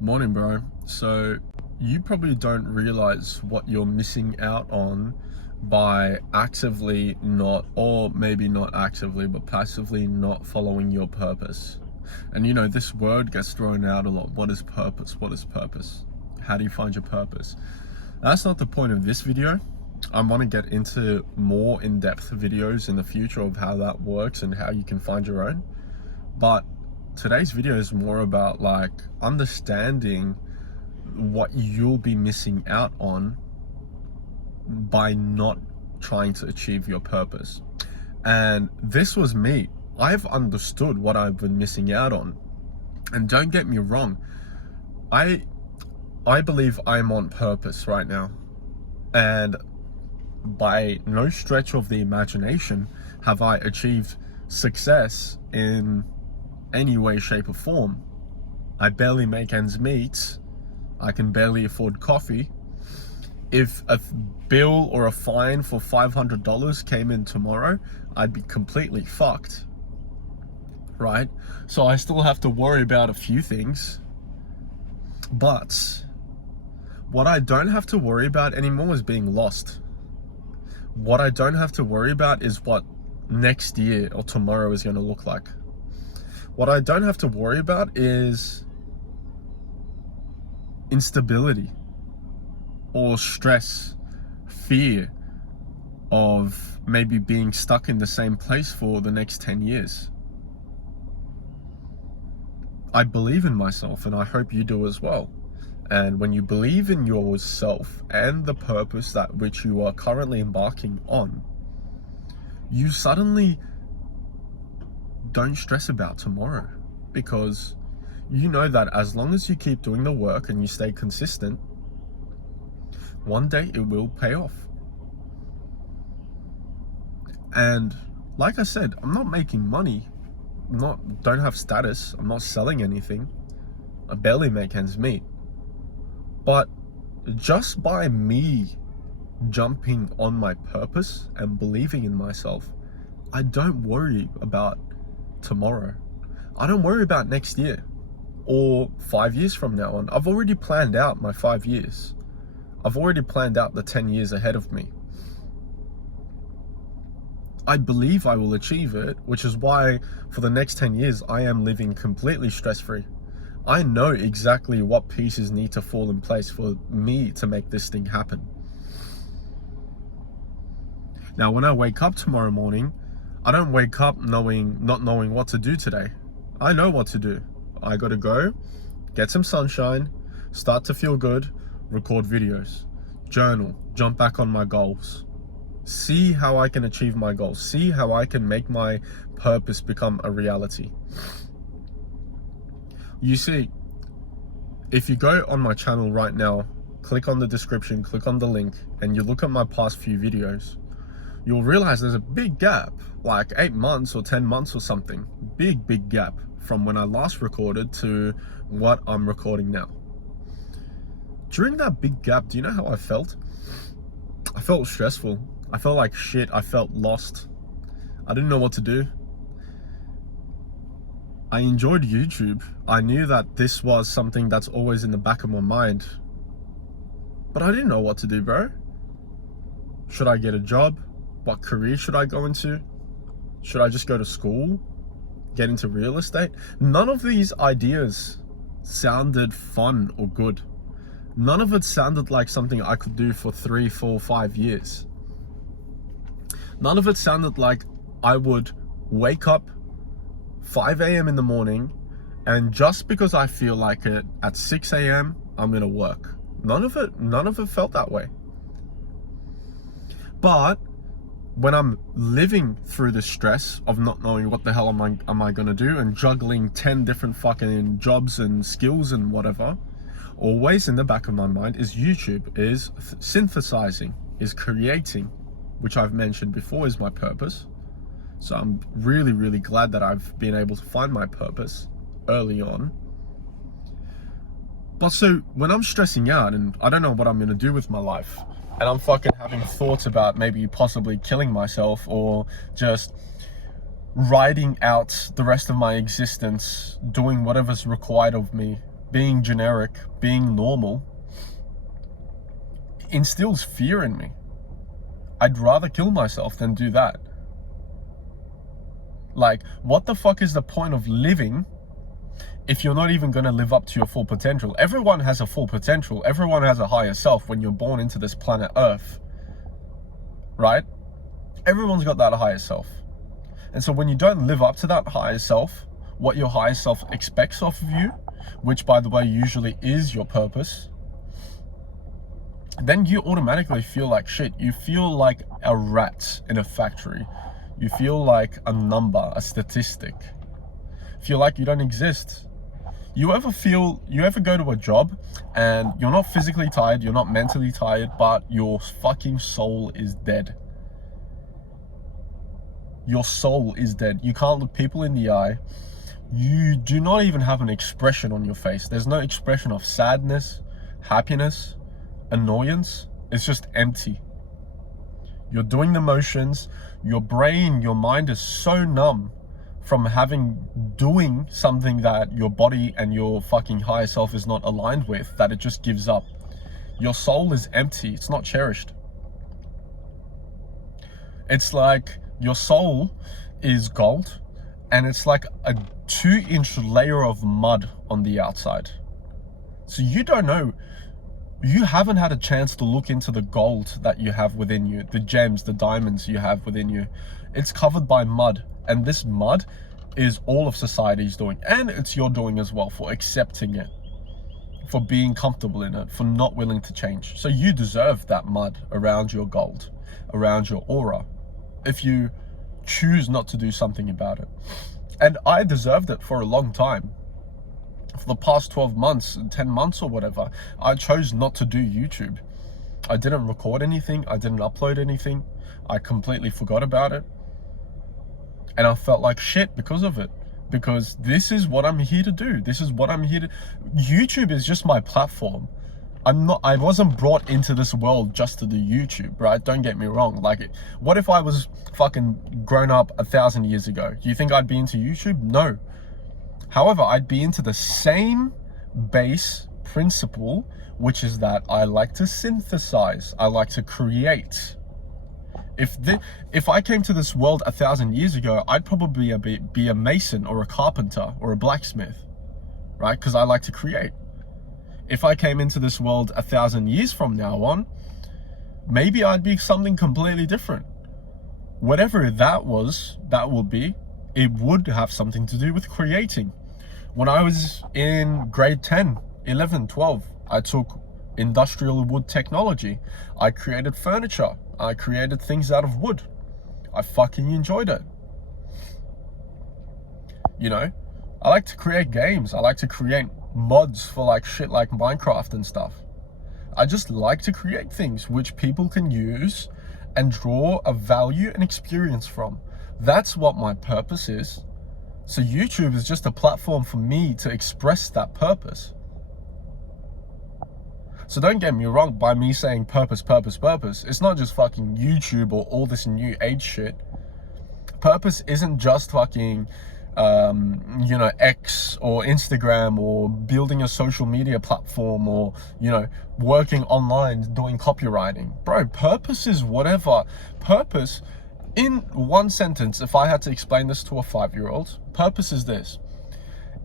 Morning, bro. So you probably don't realize what you're missing out on by actively not, or maybe not actively, but passively not following your purpose. And this word gets thrown out a lot. What is purpose? What is purpose? How do you find your purpose? That's not the point of this video. I want to get into more in-depth videos in the future of how that works and how you can find your own. But today's video is more about like understanding what you'll be missing out on by not trying to achieve your purpose. And this was me. I've understood what I've been missing out on. And don't get me wrong, I believe I'm on purpose right now. And by no stretch of the imagination have I achieved success in any way, shape or form. I barely make ends meet. I can barely afford coffee. If a bill or a fine for $500 came in tomorrow, I'd be completely fucked, right? So I still have to worry about a few things. But what I don't have to worry about anymore is being lost. What I don't have to worry about is what next year or tomorrow is going to look like. What I don't have to worry about is instability or stress, fear of maybe being stuck in the same place for the next 10 years. I believe in myself, and I hope you do as well. And when you believe in yourself and the purpose that which you are currently embarking on, you suddenly don't stress about tomorrow, because you know that as long as you keep doing the work and you stay consistent, one day it will pay off. And like I said, I'm not making money, don't have status, I'm not selling anything, I barely make ends meet. But just by me jumping on my purpose and believing in myself, I don't worry about tomorrow. I don't worry about next year or 5 years from now on. I've already planned out my 5 years. I've already planned out the 10 years ahead of me. I believe I will achieve it, which is why for the next 10 years, I am living completely stress-free. I know exactly what pieces need to fall in place for me to make this thing happen. Now, when I wake up tomorrow morning, I don't wake up not knowing what to do today. I know what to do. I gotta go, get some sunshine, start to feel good, record videos, journal, jump back on my goals, see how I can achieve my goals, see how I can make my purpose become a reality. You see, if you go on my channel right now, click on the description, click on the link, and you look at my past few videos, you'll realize there's a big gap, like 8 months or 10 months or something. Big gap from when I last recorded to what I'm recording now. During that big gap, do you know how I felt? I felt stressful. I felt like shit. I felt lost. I didn't know what to do. I enjoyed YouTube. I knew that this was something that's always in the back of my mind. But I didn't know what to do, bro. Should I get a job? What career should I go into? Should I just go to school? Get into real estate? None of these ideas sounded fun or good. None of it sounded like something I could do for 3, 4, 5 years. None of it sounded like I would wake up 5 a.m. in the morning, and just because I feel like it, at 6 a.m. I'm gonna work. None of it felt that way. But when I'm living through the stress of not knowing what the hell am I gonna do, and juggling 10 different fucking jobs and skills and whatever, always in the back of my mind is YouTube, is synthesizing, is creating, which I've mentioned before is my purpose. So I'm really glad that I've been able to find my purpose early on. But so when I'm stressing out and I don't know what I'm gonna do with my life, and I'm fucking having thoughts about maybe possibly killing myself or just riding out the rest of my existence, doing whatever's required of me being generic, being normal, instills fear in me. I'd rather kill myself than do that. Like, what the fuck is the point of living if you're not even going to live up to your full potential? Everyone has a full potential. Everyone has a higher self when you're born into this planet Earth, right? Everyone's got that higher self. And so when you don't live up to that higher self, what your higher self expects of you, which by the way usually is your purpose, then you automatically feel like shit. You feel like a rat in a factory. You feel like a number, a statistic. Feel like you don't exist. You ever go to a job and you're not physically tired, you're not mentally tired, but your fucking soul is dead. Your soul is dead. You can't look people in the eye. You do not even have an expression on your face. There's no expression of sadness, happiness, annoyance. It's just empty. You're doing the motions. Your brain, your mind is so numb from doing something that your body and your fucking higher self is not aligned with, that it just gives up. Your soul is empty. It's not cherished. It's like your soul is gold and it's like a 2-inch layer of mud on the outside. So you don't know, you haven't had a chance to look into the gold that you have within you, the gems, the diamonds you have within you. It's covered by mud, and this mud is all of society's doing, and it's your doing as well, for accepting it, for being comfortable in it, for not willing to change. So you deserve that mud around your gold, around your aura, if you choose not to do something about it. And I deserved it for a long time. For the past 12 months, 10 months or whatever, I chose not to do YouTube. I didn't record anything. I didn't upload anything. I completely forgot about it. And I felt like shit because of it. Because this is what I'm here to do. This is what I'm here to... YouTube is just my platform. I wasn't brought into this world just to do YouTube, right? Don't get me wrong. Like, what if I was fucking grown up 1,000 years ago? Do you think I'd be into YouTube? No. However, I'd be into the same base principle, which is that I like to synthesize. I like to create. If I came to this world 1,000 years ago, I'd probably be a mason or a carpenter or a blacksmith, right? Because I like to create. If I came into this world 1,000 years from now on, maybe I'd be something completely different. Whatever that will be, it would have something to do with creating. When I was in grade 10, 11, 12, I took industrial wood technology. I created furniture. I created things out of wood. I fucking enjoyed it. You know, I like to create games. I like to create mods for like shit like Minecraft and stuff. I just like to create things which people can use and draw a value and experience from. That's what my purpose is. So YouTube is just a platform for me to express that purpose. So don't get me wrong, by me saying purpose, it's not just fucking YouTube or all this new age shit. Purpose isn't just fucking, you know, X or Instagram or building a social media platform or, you know, working online, doing copywriting. Bro, purpose is whatever. Purpose, in one sentence, if I had to explain this to a 5-year-old, purpose is this.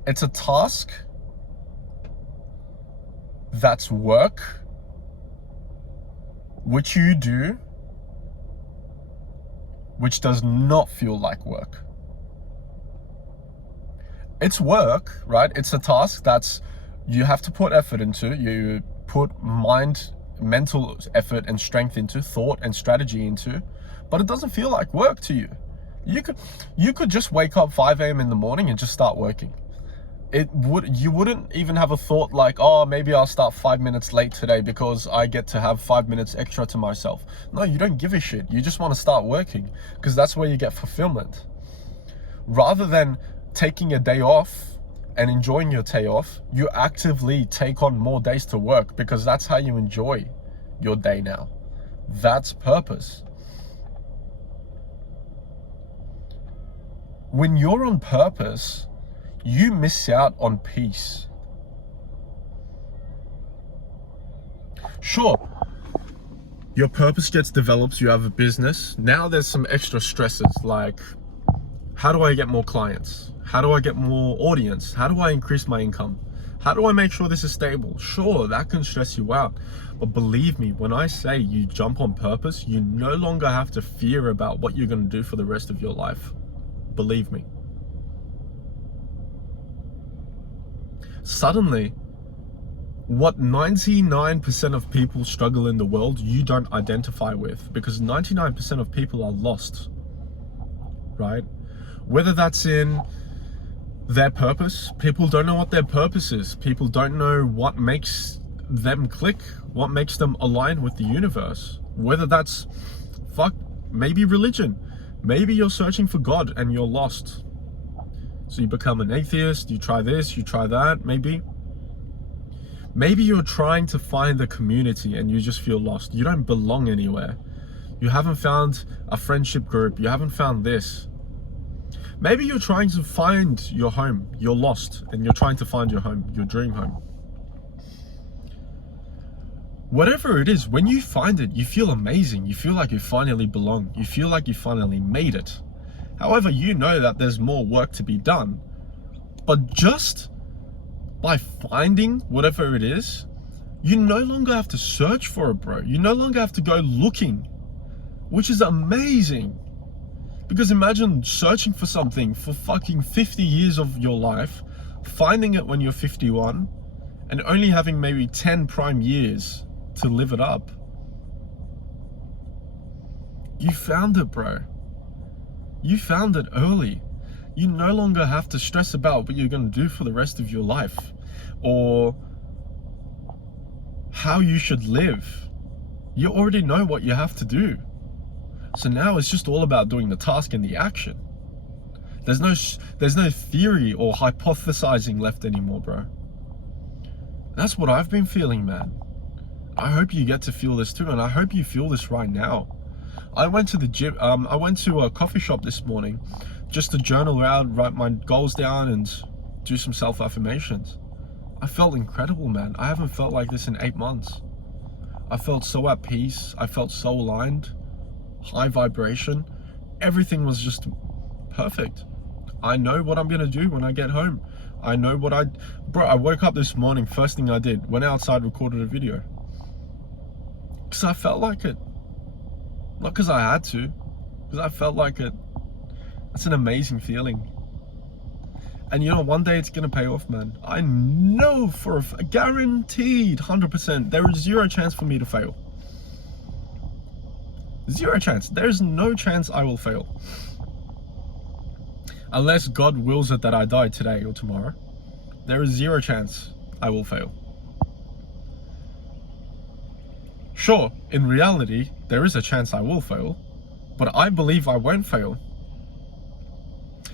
It's a task that's work which you do, which does not feel like work. It's work, right? It's a task that's, you have to put effort into, you put mental effort and strength into, thought and strategy into, but it doesn't feel like work to you. You could just wake up 5 a.m. in the morning and just start working. You wouldn't even have a thought like, oh, maybe I'll start 5 minutes late today because I get to have 5 minutes extra to myself. No, you don't give a shit. You just want to start working because that's where you get fulfillment. Rather than taking a day off and enjoying your day off, you actively take on more days to work because that's how you enjoy your day now. That's purpose. When you're on purpose, you miss out on peace. Sure, your purpose gets developed, you have a business. Now there's some extra stresses like, how do I get more clients? How do I get more audience? How do I increase my income? How do I make sure this is stable? Sure, that can stress you out. But believe me, when I say you jump on purpose, you no longer have to fear about what you're going to do for the rest of your life. Believe me. Suddenly, what 99% of people struggle in the world, you don't identify with, because 99% of people are lost, right? Whether that's in their purpose, people don't know what their purpose is. People don't know what makes them click, what makes them align with the universe. Whether that's, maybe religion. Maybe you're searching for God and you're lost. So you become an atheist, you try this, you try that, maybe. Maybe you're trying to find the community and you just feel lost. You don't belong anywhere. You haven't found a friendship group, you haven't found this. Maybe you're trying to find your home. You're lost and you're trying to find your home, your dream home. Whatever it is, when you find it, you feel amazing. You feel like you finally belong. You feel like you finally made it. However, you know that there's more work to be done. But just by finding whatever it is, you no longer have to search for it, bro. You no longer have to go looking, which is amazing. Because imagine searching for something for fucking 50 years of your life, finding it when you're 51, and only having maybe 10 prime years to live it up. You found it, bro. You found it early. You no longer have to stress about what you're going to do for the rest of your life, or how you should live. You already know what you have to do. So now it's just all about doing the task and the action. There's no theory or hypothesizing left anymore, bro. That's what I've been feeling, man. I hope you get to feel this too, and I hope you feel this right now. I went to the gym, I went to a coffee shop this morning just to journal out, write my goals down and do some self-affirmations. I felt incredible, man. I haven't felt like this in 8 months. I felt so at peace. I felt so aligned. High vibration. Everything was just perfect. I know what I'm gonna do when I get home. I know what bro, I woke up this morning, first thing I did, went outside, recorded a video. Because I felt like it. Not because I had to, because I felt like it. It's an amazing feeling. And you know, one day it's gonna pay off, man. I know for a guaranteed 100%, there is 0 chance for me to fail. 0 chance. There's no chance I will fail. Unless God wills it that I die today or tomorrow, there is 0 chance I will fail. Sure, in reality, there is a chance I will fail, but I believe I won't fail.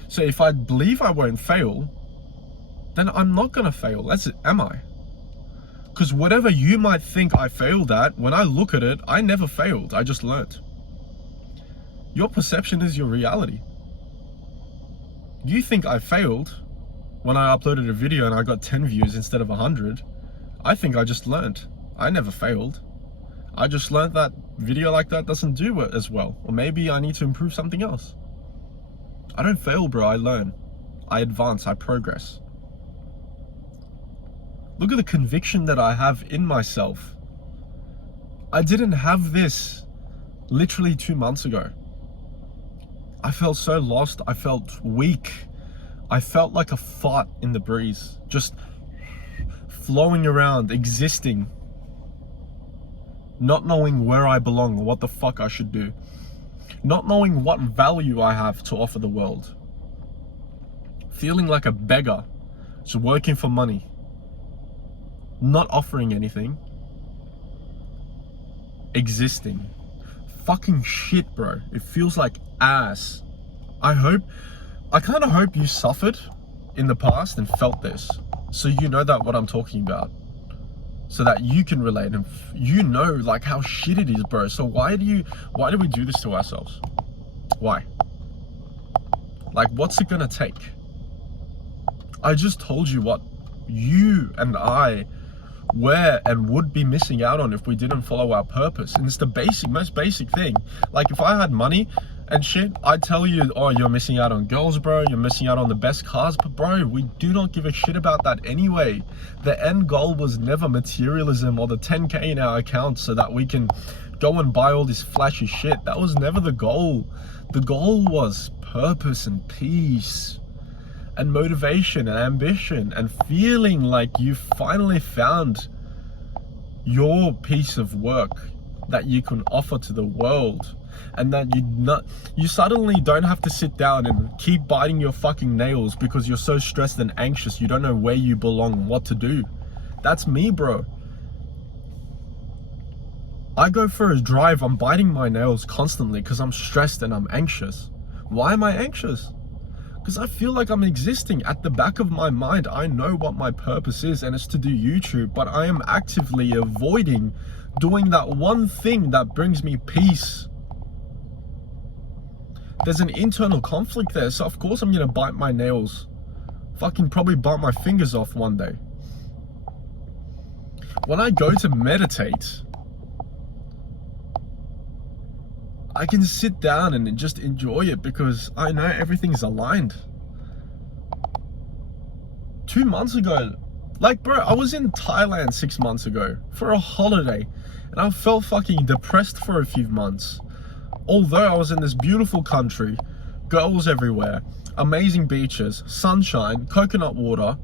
So if I believe I won't fail, then I'm not gonna fail, am I? Because whatever you might think I failed at, when I look at it, I never failed, I just learnt. Your perception is your reality. You think I failed when I uploaded a video and I got 10 views instead of 100. I think I just learnt. I never failed. I just learnt that video like that doesn't do it as well. Or maybe I need to improve something else. I don't fail, bro, I learn. I advance, I progress. Look at the conviction that I have in myself. I didn't have this literally 2 months ago. I felt so lost, I felt weak. I felt like a fart in the breeze, just flowing around, existing. Not knowing where I belong or what the fuck I should do. Not knowing what value I have to offer the world. Feeling like a beggar, just working for money. Not offering anything. Existing. Fucking shit, bro. It feels like ass. I kind of hope you suffered in the past and felt this, so you know that what I'm talking about, so that you can relate and you know like how shit it is, bro. So why do we do this to ourselves? Why? Like, what's it gonna take? I just told you what you and I were and would be missing out on if we didn't follow our purpose. And it's the most basic thing. Like if I had money and shit, I'd tell you, oh, you're missing out on girls, bro, you're missing out on the best cars. But bro, we do not give a shit about that anyway. The end goal was never materialism or the 10K in our account so that we can go and buy all this flashy shit. That was never the goal. The goal was purpose and peace and motivation and ambition and feeling like you finally found your piece of work that you can offer to the world, and that you suddenly don't have to sit down and keep biting your fucking nails because you're so stressed and anxious you don't know where you belong, what to do. That's me, bro. I go for a drive, I'm biting my nails constantly because I'm stressed and I'm anxious. Why am I anxious? Because I feel like I'm existing. At the back of my mind, I know what my purpose is, and it's to do YouTube, but I am actively avoiding doing that one thing that brings me peace. There's an internal conflict there, so of course I'm gonna bite my nails. Fucking probably bite my fingers off one day. When I go to meditate, I can sit down and just enjoy it because I know everything's aligned. 2 months ago, like bro, I was in Thailand 6 months ago for a holiday and I felt fucking depressed for a few months. Although I was in this beautiful country, girls everywhere, amazing beaches, sunshine, coconut water,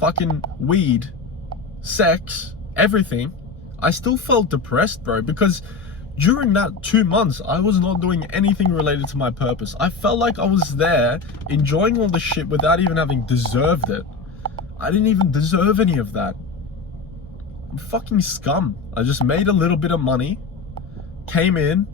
fucking weed, sex, everything, I still felt depressed, bro, because during that 2 months, I was not doing anything related to my purpose. I felt like I was there enjoying all the shit without even having deserved it. I didn't even deserve any of that. I'm fucking scum. I just made a little bit of money, came in,